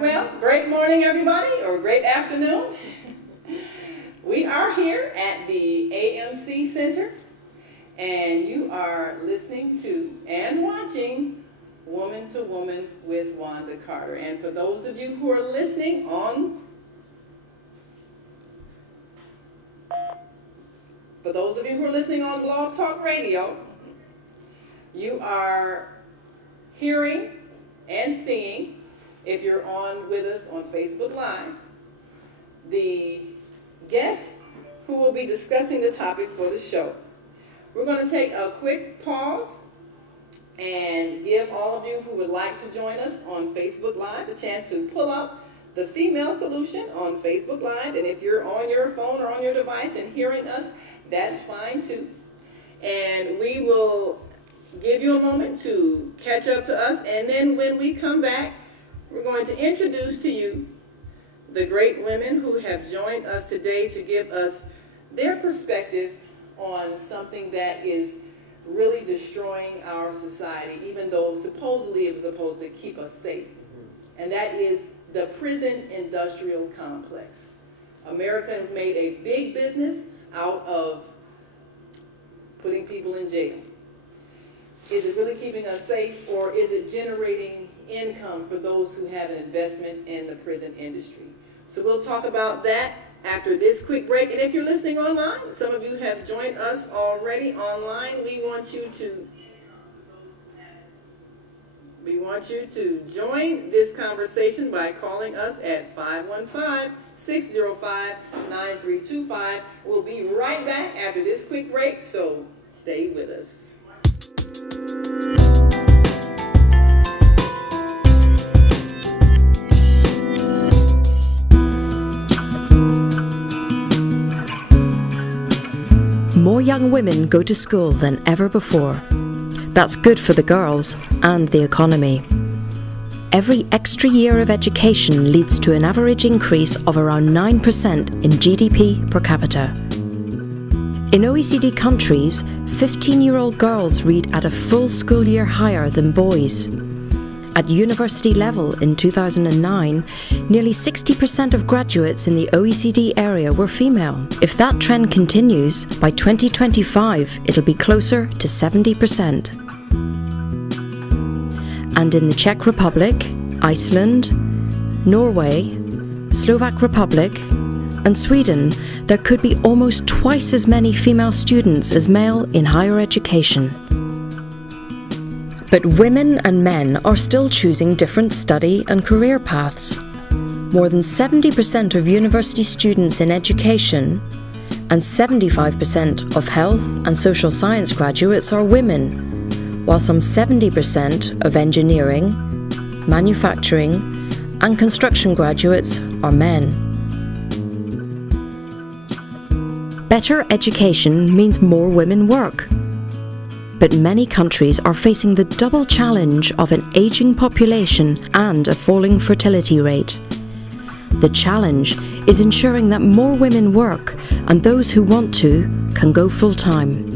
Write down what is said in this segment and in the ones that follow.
Well, great morning, everybody, or great afternoon. We are here at the AMC Center, and you are listening to and watching Woman to Woman with Wanda Carter. And for those of you who are listening on Blog Talk Radio, you are hearing and seeing, if you're on with us on Facebook Live, the guests who will be discussing the topic for the show. We're going to take a quick pause and give all of you who would like to join us on Facebook Live a chance to pull up the Female Solution on Facebook Live. And if you're on your phone or on your device and hearing us, that's fine too. And we will give you a moment to catch up to us. And then when we come back, we're going to introduce to you the great women who have joined us today to give us their perspective on something that is really destroying our society, even though supposedly it was supposed to keep us safe. And that is the prison industrial complex. America has made a big business out of putting people in jail. Is it really keeping us safe, or is it generating income for those who have an investment in the prison industry? So we'll talk about that after this quick break. And if you're listening online, some of you have joined us already online. We want you to join this conversation by calling us at 515-605-9325. We'll be right back after this quick break, so stay with us. More young women go to school than ever before. That's good for the girls and the economy. Every extra year of education leads to an average increase of around 9% in GDP per capita. In OECD countries, 15-year-old girls read at a full school year higher than boys. At university level in 2009, nearly 60% of graduates in the OECD area were female. If that trend continues, by 2025 it'll be closer to 70%. And in the Czech Republic, Iceland, Norway, Slovak Republic, and Sweden, there could be almost twice as many female students as male in higher education. But women and men are still choosing different study and career paths. More than 70% of university students in education and 75% of health and social science graduates are women, while some 70% of engineering, manufacturing, and construction graduates are men. Better education means more women work. But many countries are facing the double challenge of an aging population and a falling fertility rate. The challenge is ensuring that more women work and those who want to can go full-time.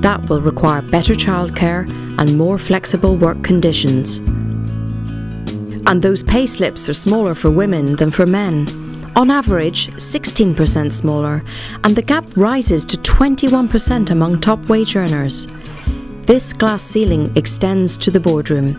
That will require better childcare and more flexible work conditions. And those pay slips are smaller for women than for men. On average, 16% smaller, and the gap rises to 21% among top wage earners. This glass ceiling extends to the boardroom.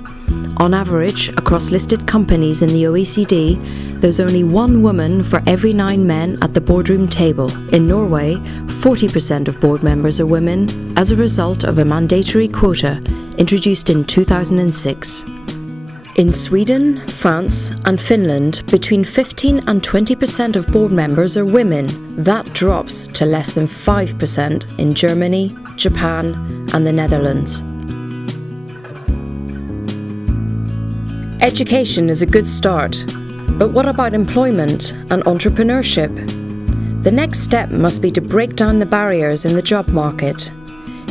On average, across listed companies in the OECD, there's only one woman for every 9 men at the boardroom table. In Norway, 40% of board members are women as a result of a mandatory quota introduced in 2006. In Sweden, France, and Finland, between 15 and 20% of board members are women. That drops to less than 5% in Germany, Japan, and the Netherlands. Education is a good start, but what about employment and entrepreneurship? The next step must be to break down the barriers in the job market.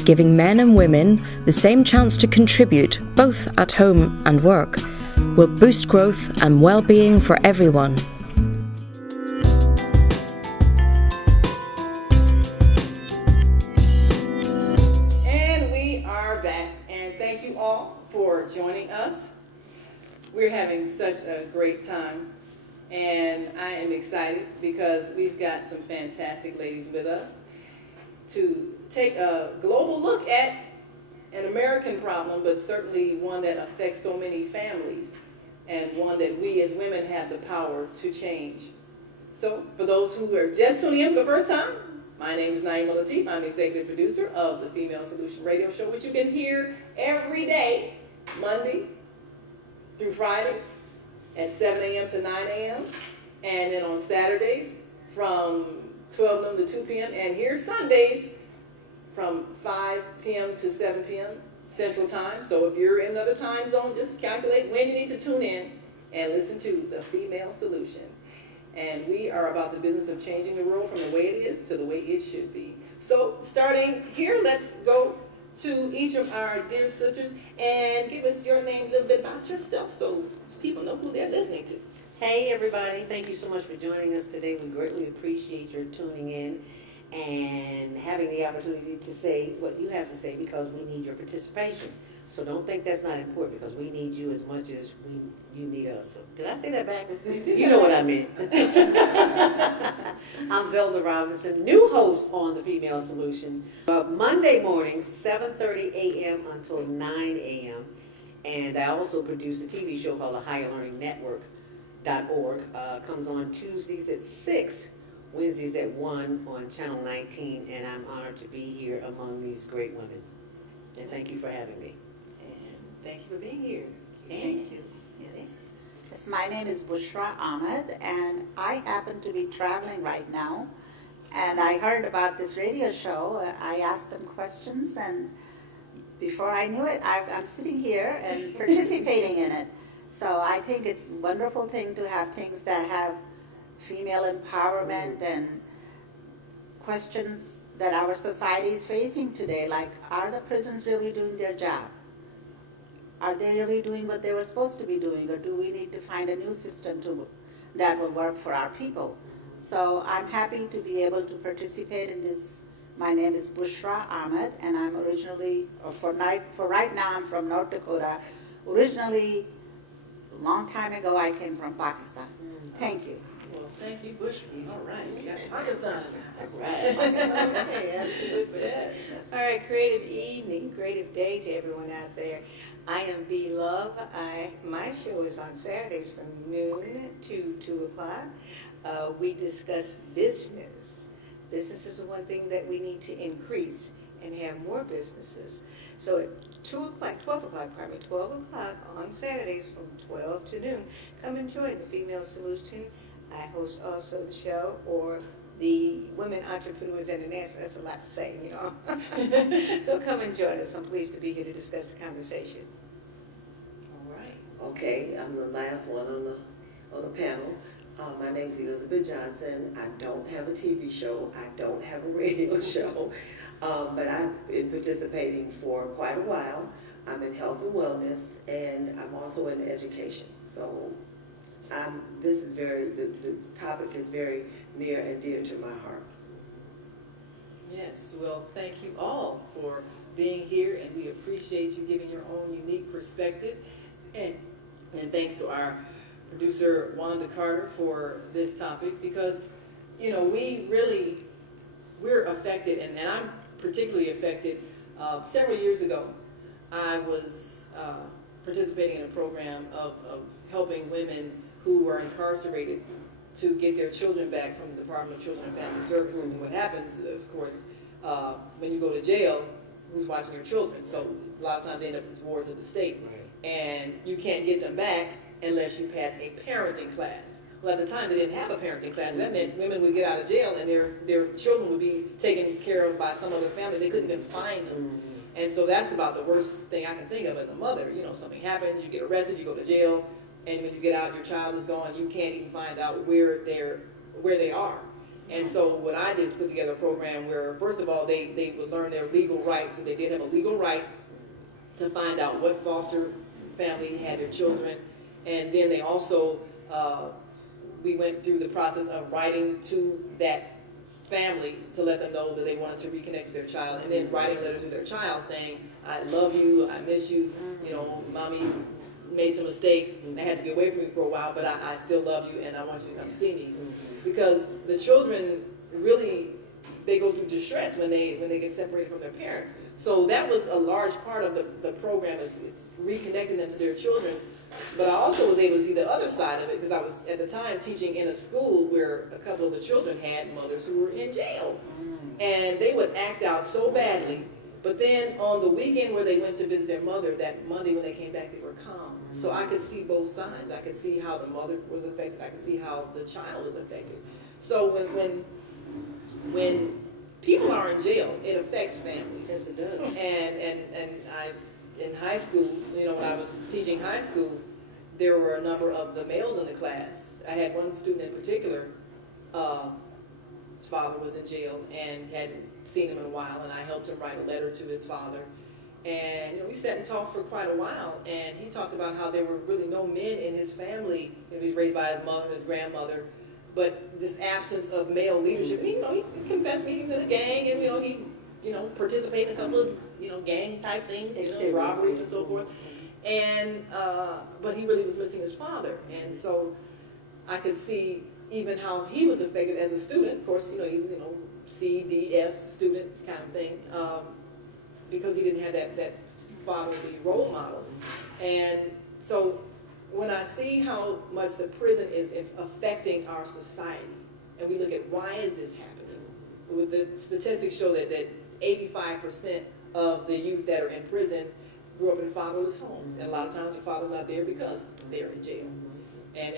Giving men and women the same chance to contribute, both at home and work, will boost growth and well-being for everyone. And we are back, and thank you all for joining us. We're having such a great time, and I am excited because we've got some fantastic ladies with us to take a global look at an American problem, but certainly one that affects so many families, and one that we as women have the power to change. So, for those who are just tuning in for the first time, my name is Naima Latif. I'm the executive producer of the Female Solution Radio Show, which you can hear every day, Monday through Friday at 7 a.m. to 9 a.m. And then on Saturdays from 12 noon to 2 p.m. And here Sundays from 5 p.m. to 7 p.m. Central Time. So if you're in another time zone, just calculate when you need to tune in and listen to the Female Solution. And we are about the business of changing the world from the way it is to the way it should be. So starting here, let's go to each of our dear sisters and give us your name, a little bit about yourself so people know who they're listening to. Hey everybody, thank you so much for joining us today. We greatly appreciate your tuning in and having the opportunity to say what you have to say, because we need your participation. So don't think that's not important, because we need you as much as you need us. So, did I say that backwards? You know what I meant. I'm Zelda Robinson, new host on The Female Solution. Monday mornings, 7:30 a.m. until 9 a.m. And I also produce a TV show called the Higher Learning Network.org. Comes on Tuesdays at 6, Wednesdays at 1 on Channel 19. And I'm honored to be here among these great women. And thank you for having me. Thank you for being here. Thank you. Yes. Yes, my name is Bushra Ahmed, and I happen to be traveling right now. And I heard about this radio show. I asked them questions, and before I knew it, I'm sitting here and participating in it. So I think it's a wonderful thing to have things that have female empowerment and questions that our society is facing today, like, are the prisons really doing their job? Are they really doing what they were supposed to be doing, or do we need to find a new system that will work for our people? So I'm happy to be able to participate in this. My name is Bushra Ahmed, and I'm originally, for right now, I'm from North Dakota. Originally, a long time ago, I came from Pakistan. Thank you. Well, thank you, Bushra. All right, we got Pakistan. All right. Okay, absolutely. Yes. All right, creative evening, creative day to everyone out there. I am B. Love. My show is on Saturdays from noon to 2 o'clock. We discuss business. Business is one thing that we need to increase and have more businesses. So at 12 o'clock on Saturdays from 12 to noon, come and join the Female Solution. I host also the show, or the Women Entrepreneurs International. That's a lot to say, you know. So come and join us. I'm pleased to be here to discuss the conversation. All right. Okay, I'm the last one on the panel. My name's Elizabeth Johnson. I don't have a TV show. I don't have a radio show, but I've been participating for quite a while. I'm in health and wellness, and I'm also in education. So this is the topic is very near and dear to my heart. Yes, well, thank you all for being here, and we appreciate you giving your own unique perspective. And thanks to our producer, Wanda Carter, for this topic, because, you know, we're affected, and I'm particularly affected. Several years ago, I was participating in a program of helping women who were incarcerated to get their children back from the Department of Children and Family Services. And what happens, of course, when you go to jail, who's watching your children? So a lot of times they end up as wards of the state. And you can't get them back unless you pass a parenting class. Well, at the time, they didn't have a parenting class. That meant women would get out of jail and their children would be taken care of by some other family. They couldn't even find them. And so that's about the worst thing I can think of as a mother. You know, something happens, you get arrested, you go to jail, and when you get out, your child is gone. You can't even find out where they are. And so what I did is put together a program where, first of all, they would learn their legal rights, and they did have a legal right to find out what foster family had their children. And then they also, we went through the process of writing to that family to let them know that they wanted to reconnect with their child, and then writing a letter to their child saying, I love you, I miss you, you know, mommy made some mistakes and I had to be away from you for a while, but I still love you and I want you to come see me. Because the children really, they go through distress when they get separated from their parents. So that was a large part of the program, is reconnecting them to their children. But I also was able to see the other side of it, because I was at the time teaching in a school where a couple of the children had mothers who were in jail. And they would act out so badly. But then on the weekend where they went to visit their mother, that Monday when they came back, they were calm. So I could see both sides. I could see how the mother was affected. I could see how the child was affected. So when people are in jail, it affects families. Yes, it does. And I, in high school, you know, when I was teaching high school, there were a number of the males in the class. I had one student in particular, his father was in jail and hadn't seen him in a while, and I helped him write a letter to his father. And you know, we sat and talked for quite a while, and he talked about how there were really no men in his family. You know, he was raised by his mother and his grandmother, but this absence of male leadership. He, you know, he confessed me to the gang, and he participated in a couple of gang type things, robberies and so forth. And but he really was missing his father, and so I could see even how he was affected as a student. Of course, he was C, D, F student kind of thing, because he didn't have that fatherly role model. And so when I see how much the prison is affecting our society, and we look at why is this happening, with the statistics show that 85% of the youth that are in prison grew up in fatherless homes, and a lot of times the father's not there because they're in jail. And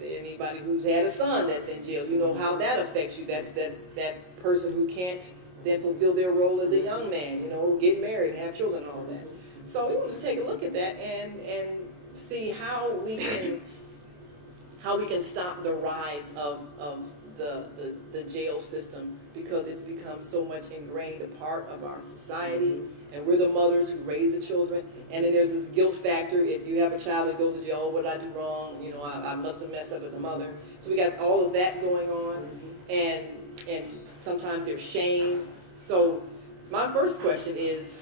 anybody who's had a son that's in jail, you know how that affects you. That's that person who can't then fulfill their role as a young man, get married, have children, and all that. So we want to take a look at that and see how we can stop the rise of the jail system, because it's become so much ingrained a part of our society, and we're the mothers who raise the children, and then there's this guilt factor. If you have a child that goes to jail, what did I do wrong? I must have messed up as a mother. So we got all of that going on, and sometimes there's shame. So my first question is,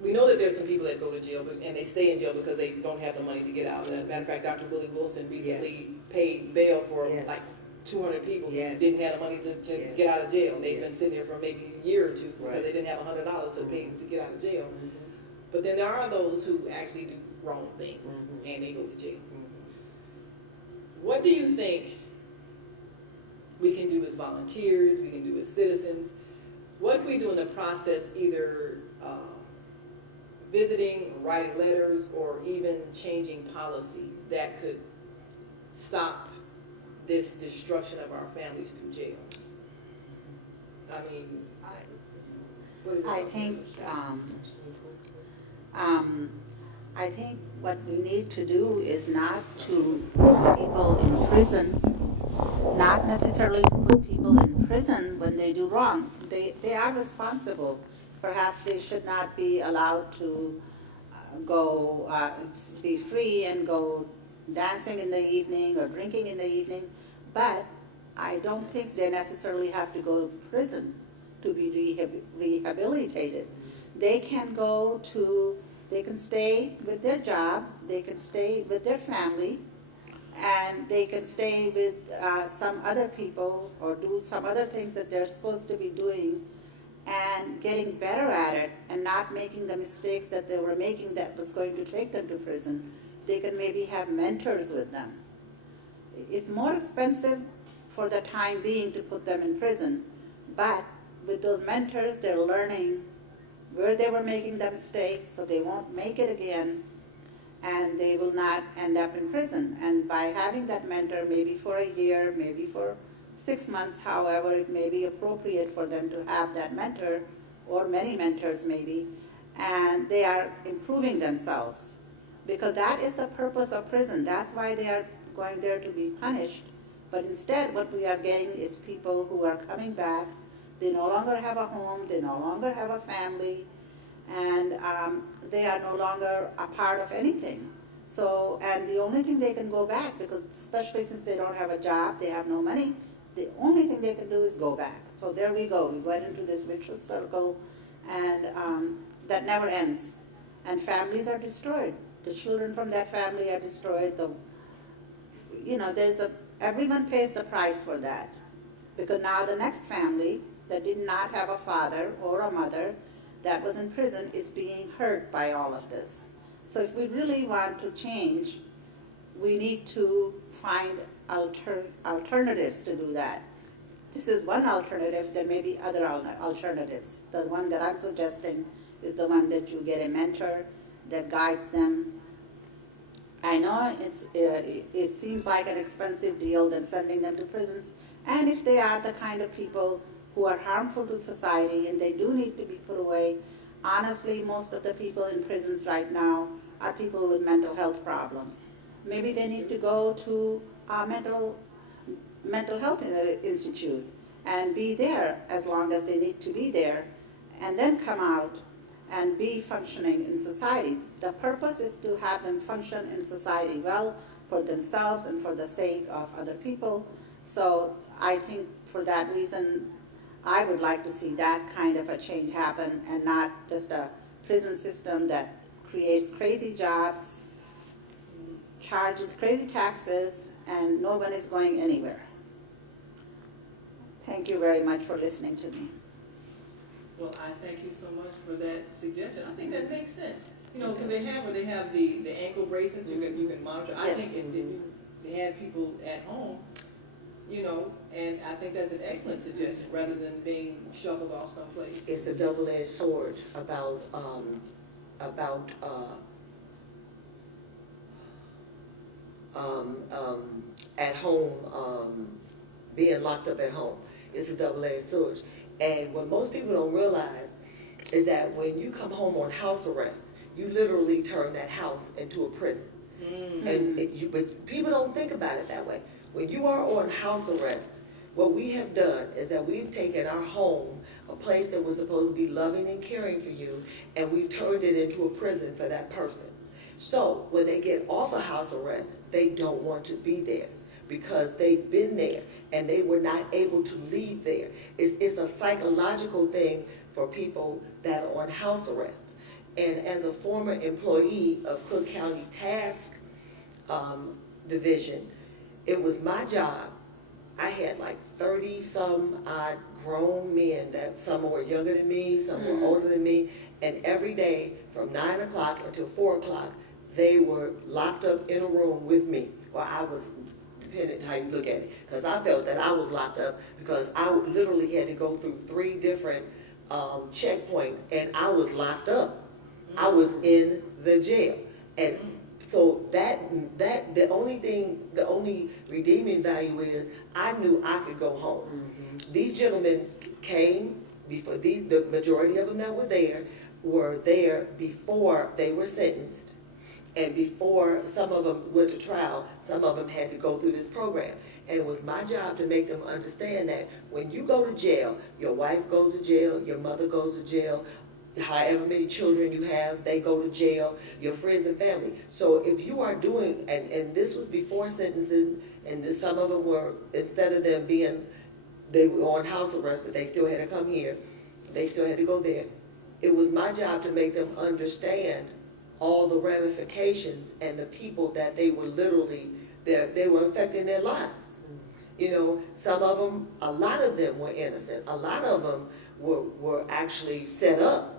we know that there's some people that go to jail, and they stay in jail because they don't have the money to get out. As a matter of fact, Dr. Willie Wilson recently paid bail for like 200 people who didn't have the money to get out of jail. They've been sitting there for maybe a year or two because they didn't have $100 to pay to get out of jail. But then there are those who actually do wrong things and they go to jail. What do you think we can do as volunteers, we can do as citizens? What can we do in the process, either visiting, writing letters, or even changing policy that could stop this destruction of our families through jail? I mean, I think what we need to do is not to put people in prison, not necessarily put people in prison when they do wrong. They are responsible. Perhaps they should not be allowed to go be free and go dancing in the evening or drinking in the evening, but I don't think they necessarily have to go to prison to be rehabilitated. They can they can stay with their job, they can stay with their family, and they can stay with some other people or do some other things that they're supposed to be doing and getting better at it and not making the mistakes that they were making that was going to take them to prison. They can maybe have mentors with them. It's more expensive for the time being to put them in prison, but with those mentors, they're learning where they were making the mistakes so they won't make it again, and they will not end up in prison. And by having that mentor, maybe for a year, maybe for 6 months, however it may be appropriate for them to have that mentor, or many mentors maybe, and they are improving themselves. Because that is the purpose of prison. That's why they are going there to be punished. But instead, what we are getting is people who are coming back. They no longer have a home, they no longer have a family, and they are no longer a part of anything. So, and the only thing they can go back, because especially since they don't have a job, they have no money, the only thing they can do is go back. So there we go. We went into this vicious circle, and that never ends. And families are destroyed. The children from that family are destroyed. Everyone pays the price for that. Because now the next family that did not have a father or a mother that was in prison is being hurt by all of this. So if we really want to change, we need to find alternatives to do that. This is one alternative. There may be other alternatives. The one that I'm suggesting is the one that you get a mentor that guides them. I know it seems like an expensive deal than sending them to prisons, and if they are the kind of people who are harmful to society and they do need to be put away, honestly, most of the people in prisons right now are people with mental health problems. Maybe they need to go to a mental health institute and be there as long as they need to be there, and then come out and be functioning in society. The purpose is to have them function in society well for themselves and for the sake of other people. So I think for that reason, I would like to see that kind of a change happen, and not just a prison system that creates crazy jobs, charges crazy taxes, and no one is going anywhere. Thank you very much for listening to me. Well, I thank you so much for that suggestion. I think that makes sense. Because they have the ankle bracelets, you can monitor. I Yes. think if they had people at home, and I think that's an excellent suggestion rather than being shuffled off someplace. It's a double-edged sword about at home, being locked up at home. It's a double-edged sword. And what most people don't realize is that when you come home on house arrest, you literally turn that house into a prison. Mm-hmm. But people don't think about it that way. When you are on house arrest, what we have done is that we've taken our home, a place that was supposed to be loving and caring for you, and we've turned it into a prison for that person. So when they get off of house arrest, they don't want to be there because they've been there and they were not able to leave there. It's a psychological thing for people that are on house arrest. And as a former employee of Cook County Task Division, it was my job. I had like 30-some odd grown men that some were younger than me, some were older than me, and every day from 9 o'clock until 4 o'clock, they were locked up in a room with me. Well, I was, depending on how you look at it, because I felt that I was locked up because I literally had to go through 3 different checkpoints, and I was locked up. I was in the jail. And so the only redeeming value is I knew I could go home. Mm-hmm. These gentlemen came before, the majority of them that were there before they were sentenced. And before some of them went to trial, some of them had to go through this program. And it was my job to make them understand that when you go to jail, your wife goes to jail, your mother goes to jail, however many children you have, they go to jail, your friends and family. So if you are doing, and this was before sentencing, and some of them were, instead of them they were on house arrest, but they still had to come here, they still had to go there. It was my job to make them understand all the ramifications and the people that they were literally, they were affecting their lives. Some of them, a lot of them were innocent. A lot of them were actually set up.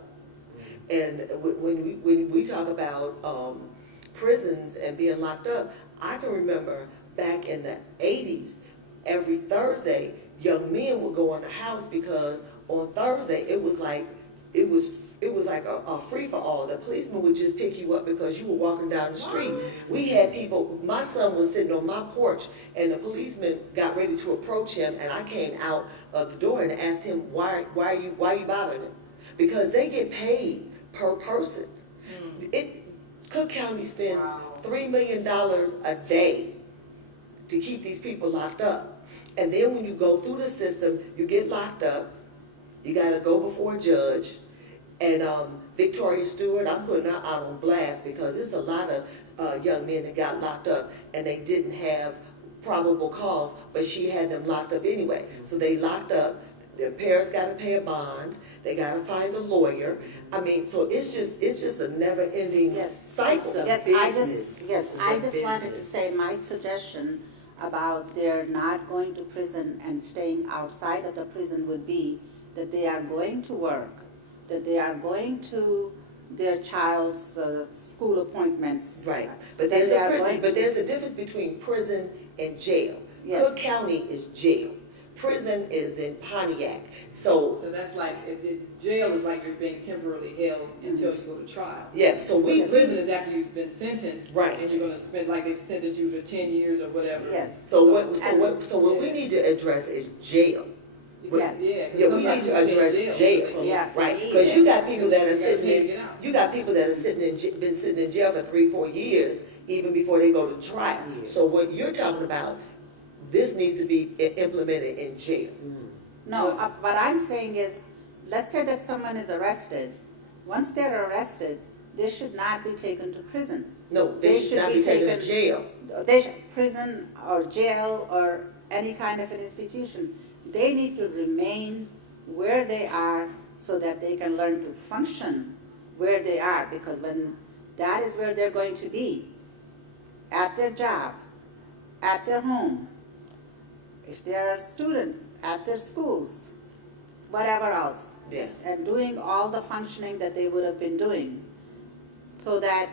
And when we talk about prisons and being locked up, I can remember back in the 80s, every Thursday, young men would go in the house because on Thursday it was like a free-for-all. The policeman would just pick you up because you were walking down the street. We had people, my son was sitting on my porch, and the policeman got ready to approach him, and I came out of the door and asked him, why are you bothering him? Because they get paid per person. Cook County spends $3 million a day to keep these people locked up. And then when you go through the system, you get locked up, you gotta go before a judge. And Victoria Stewart, I'm putting her out on blast because there's a lot of young men that got locked up and they didn't have probable cause, but she had them locked up anyway. So they locked up. Their parents got to pay a bond. They got to find a lawyer. I mean, so it's just a never-ending Yes. cycle. So- Yes, business. yes, It's I a just wanted to business. say my suggestion about their not going to prison and staying outside of the prison would be that they are going to work, that they are going to their child's school appointments. Right, That but there's they a are prison, going but to- there's a difference between prison and jail. Yes. Cook County is jail. Prison is in Pontiac. So So that's like, jail is like you're being temporarily held until you go to trial. yeah, so we Prison is after you've been sentenced. Right. And you're gonna spend, like they've sentenced you for 10 years or whatever. Yes. so what we need to address is jail. Yes. Yeah, 'cause Yeah, we sometimes need to you stay in address jail. because Yeah. Right, because you got people that are You gotta sitting pay to in, get out. you got people that are been sitting in jail for 3-4 years, even before they go to trial. Yeah. So what you're talking about, this needs to be implemented in jail. No, what I'm saying is, let's say that someone is arrested. Once they're arrested, they should not be taken to prison. No, they should not be taken to jail. Prison or jail or any kind of an institution, they need to remain where they are so that they can learn to function where they are, because when that is where they're going to be, at their job, at their home, if they're a student, at their schools, whatever else, Yes. and doing all the functioning that they would have been doing, so that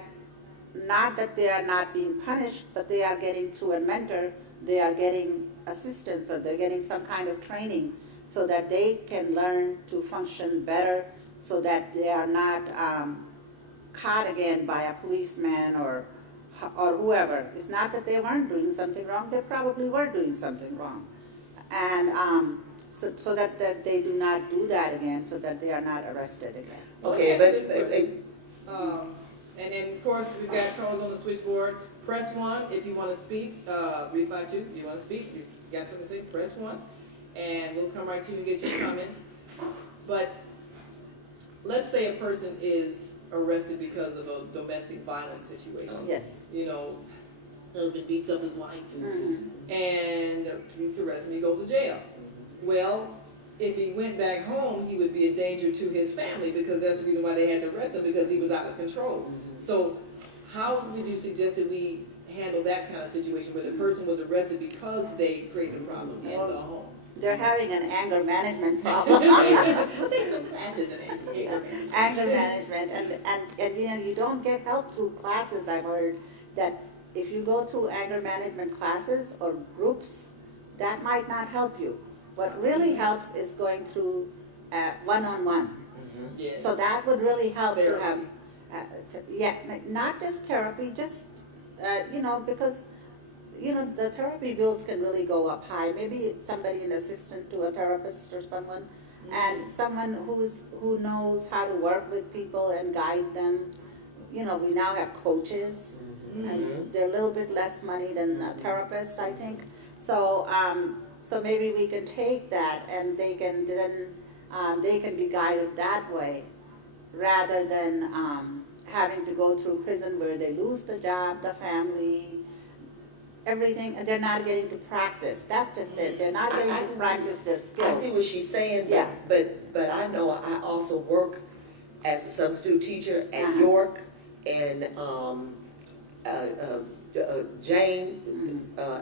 not that they are not being punished, but they are getting through a mentor, they are getting assistance, or they're getting some kind of training so that they can learn to function better, so that they are not caught again by a policeman or whoever. It's not that they weren't doing something wrong, they probably were doing something wrong. And so that they do not do that again, so that they are not arrested again. Okay, And then, of course, we've got calls on the switchboard. Press 1 if you want to speak. 352 if you want to speak. You got something to say, press 1. And we'll come right to you and get your comments. But let's say a person is arrested because of a domestic violence situation. Yes. You know, husband beats up his wife. Mhm. And he's arrested and he goes to jail. Well, if he went back home, he would be a danger to his family, because that's the reason why they had to arrest him, because he was out of control. So how would you suggest that we handle that kind of situation where the person was arrested because they created a problem in the home? They're having an anger management problem. Well, take some classes in anger. Anger management, and you know, you don't get help through classes. I've heard that if you go through anger management classes or groups, that might not help you. What really helps is going through one-on-one. Yeah. So that would really help to Therapy. have, not just therapy, just, because, the therapy bills can really go up high. Maybe somebody, an assistant to a therapist or someone, and someone who knows how to work with people and guide them. We now have coaches, and they're a little bit less money than a therapist, I think. So, so maybe we can take that, and they can be guided that way, rather than having to go through prison where they lose the job, the family, everything, and they're not getting to practice. That's just it. They're not getting to practice their skills. I see what she's saying, Yeah. but I know I also work as a substitute teacher at Uh-huh. York, and Jane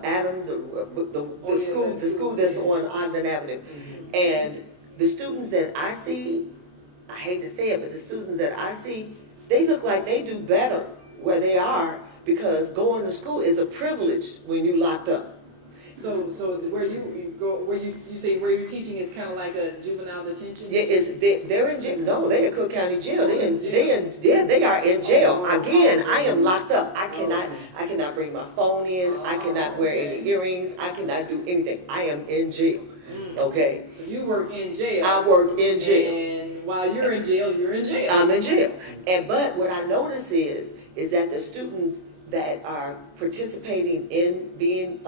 Adams, the school that's on Ogden Avenue, and the students that I see, I hate to say it, but the students that I see, they look like they do better where they are, because going to school is a privilege when you locked up. So where you go, where you say where you're teaching is kind of like a juvenile detention? Yeah, they're in jail. No, they're in Cook County Jail. They are in jail. Again, I am locked up. I cannot bring my phone in. I cannot wear any earrings. I cannot do anything. I am in jail. Okay. So you work in jail. I work in jail. And while you're in jail, you're in jail. I'm in jail. But what I notice is that the students that are participating in being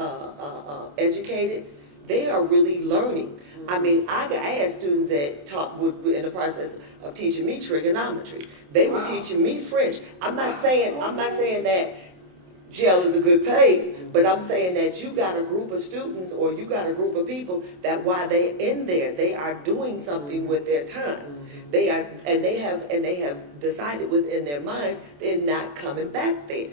educated, they are really learning. I mean, I had students that were in the process of teaching me trigonometry. They were teaching me French. I'm not saying that jail is a good place, but I'm saying that you got a group of students or you got a group of people that while they're in there, they are doing something with their time. They are, and they have decided within their minds they're not coming back there.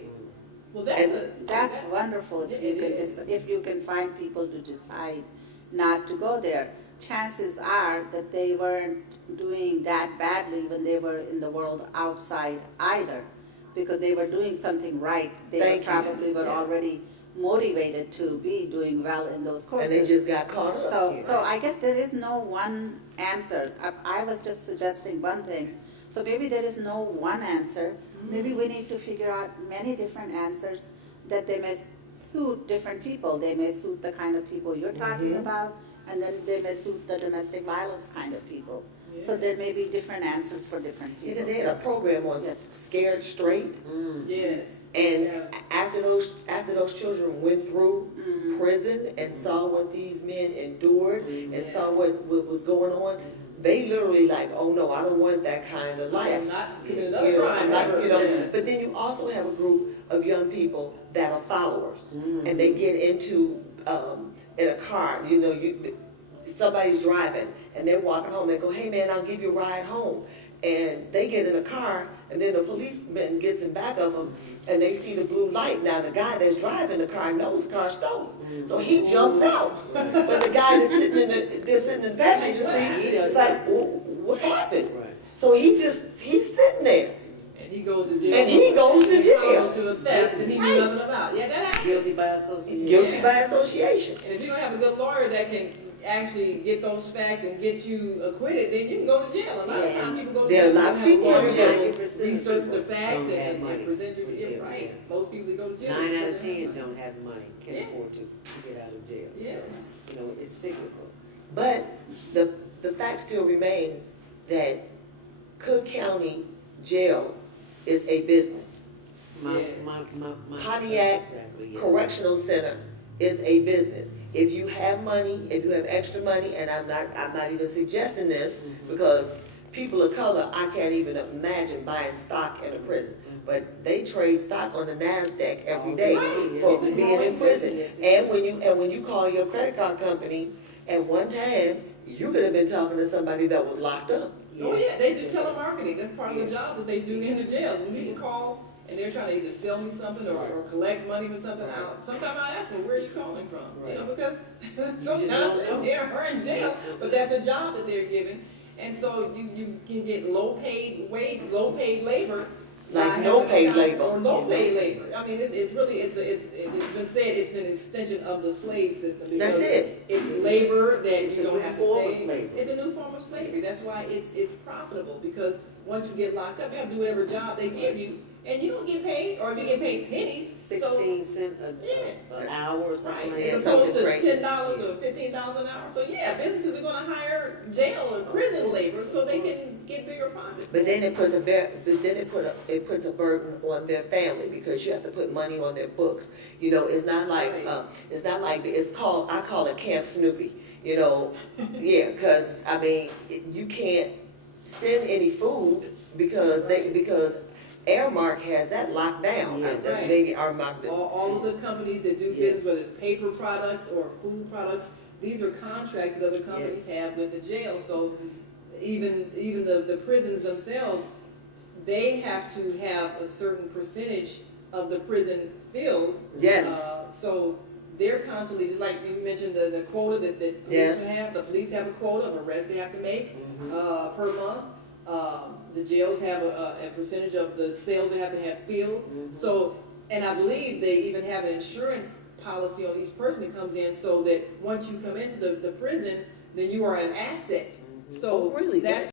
Well, That's wonderful if you can if you can find people to decide not to go there. Chances are that they weren't doing that badly when they were in the world outside either, because they were doing something right. They probably were already motivated to be doing well in those courses. And they just got caught up. So I guess there is no one answer. I was just suggesting one thing. So maybe there is no one answer. Maybe we need to figure out many different answers that they may suit different people. They may suit the kind of people you're talking about, and then they may suit the domestic violence kind of people. Yeah. So there may be different answers for different people. Because they had a program on Scared Straight. Yes. And after those children went through prison and saw what these men endured and saw what was going on, they literally like, oh no, I don't want that kind of life. I'm not committing another crime. But then you also have a group of young people that are followers, and they get into in a car. Somebody's driving and they're walking home. They go, hey man, I'll give you a ride home. And they get in a car, and then the policeman gets in back of them, and they see the blue light. Now the guy that's driving the car knows the car's stolen, so he jumps out. But the guy that's sitting in the passenger seat, it's like, well, what happened? Right. So he's sitting there. And he goes to jail. And he goes to jail. He goes to a theft that he knew nothing about. Yeah, that happens. Guilty by association. Guilty by association. And if you don't have a good lawyer that can actually get those facts and get you acquitted, then you can go to jail. A lot of times people go to jail. There are a lot of people in jail. Research the facts and present you to jail. Right. Most people that go to jail. 9 out of 10 don't have money, can't afford to get out of jail. Yes. So, it's cyclical. But the fact still remains that Cook County Jail is a business. Pontiac Correctional Center is a business. If you have money, if you have extra money, and I'm not even suggesting this because people of color, I can't even imagine buying stock in a prison. But they trade stock on the NASDAQ every day for being in prison. And when you call your credit card company, at one time you could have been talking to somebody that was locked up. Oh yeah, they do telemarketing. That's part of the job that they do in the jails. When people call and they're trying to either sell me something or collect money for something, sometimes I ask them, where are you calling from? Right. Because sometimes they're in jail, but that's a job that they're given. And so you can get low paid labor. Like no paid labor. Or low paid labor. I mean, it's been said it's an extension of the slave system. That's it. It's labor that It's you don't have to form pay. of slavery. It's a new form of slavery. That's why it's profitable, because once you get locked up, you have to do whatever job they give you, and you don't get paid, or if you get paid pennies, 16 cents an hour or something like that. as opposed to $10 or $15 an hour. So yeah, businesses are going to hire jail or prison labor so they can get bigger profits. But then it puts a burden on their family because you have to put money on their books. It's not like I call it Camp Snoopy. Because I mean you can't send any food because Airmark has that locked down. Yes. Right. Maybe Airmark. All of the companies that do business, whether it's paper products or food products, these are contracts that other companies have with the jail. So even the prisons themselves, they have to have a certain percentage of the prison filled. Yes. So they're constantly, just like you mentioned, the quota that police have. The police have a quota of arrests they have to make per month. The jails have a percentage of the sales they have to have filled. So, and I believe they even have an insurance policy on each person that comes in, so that once you come into the prison, then you are an asset. So really? that's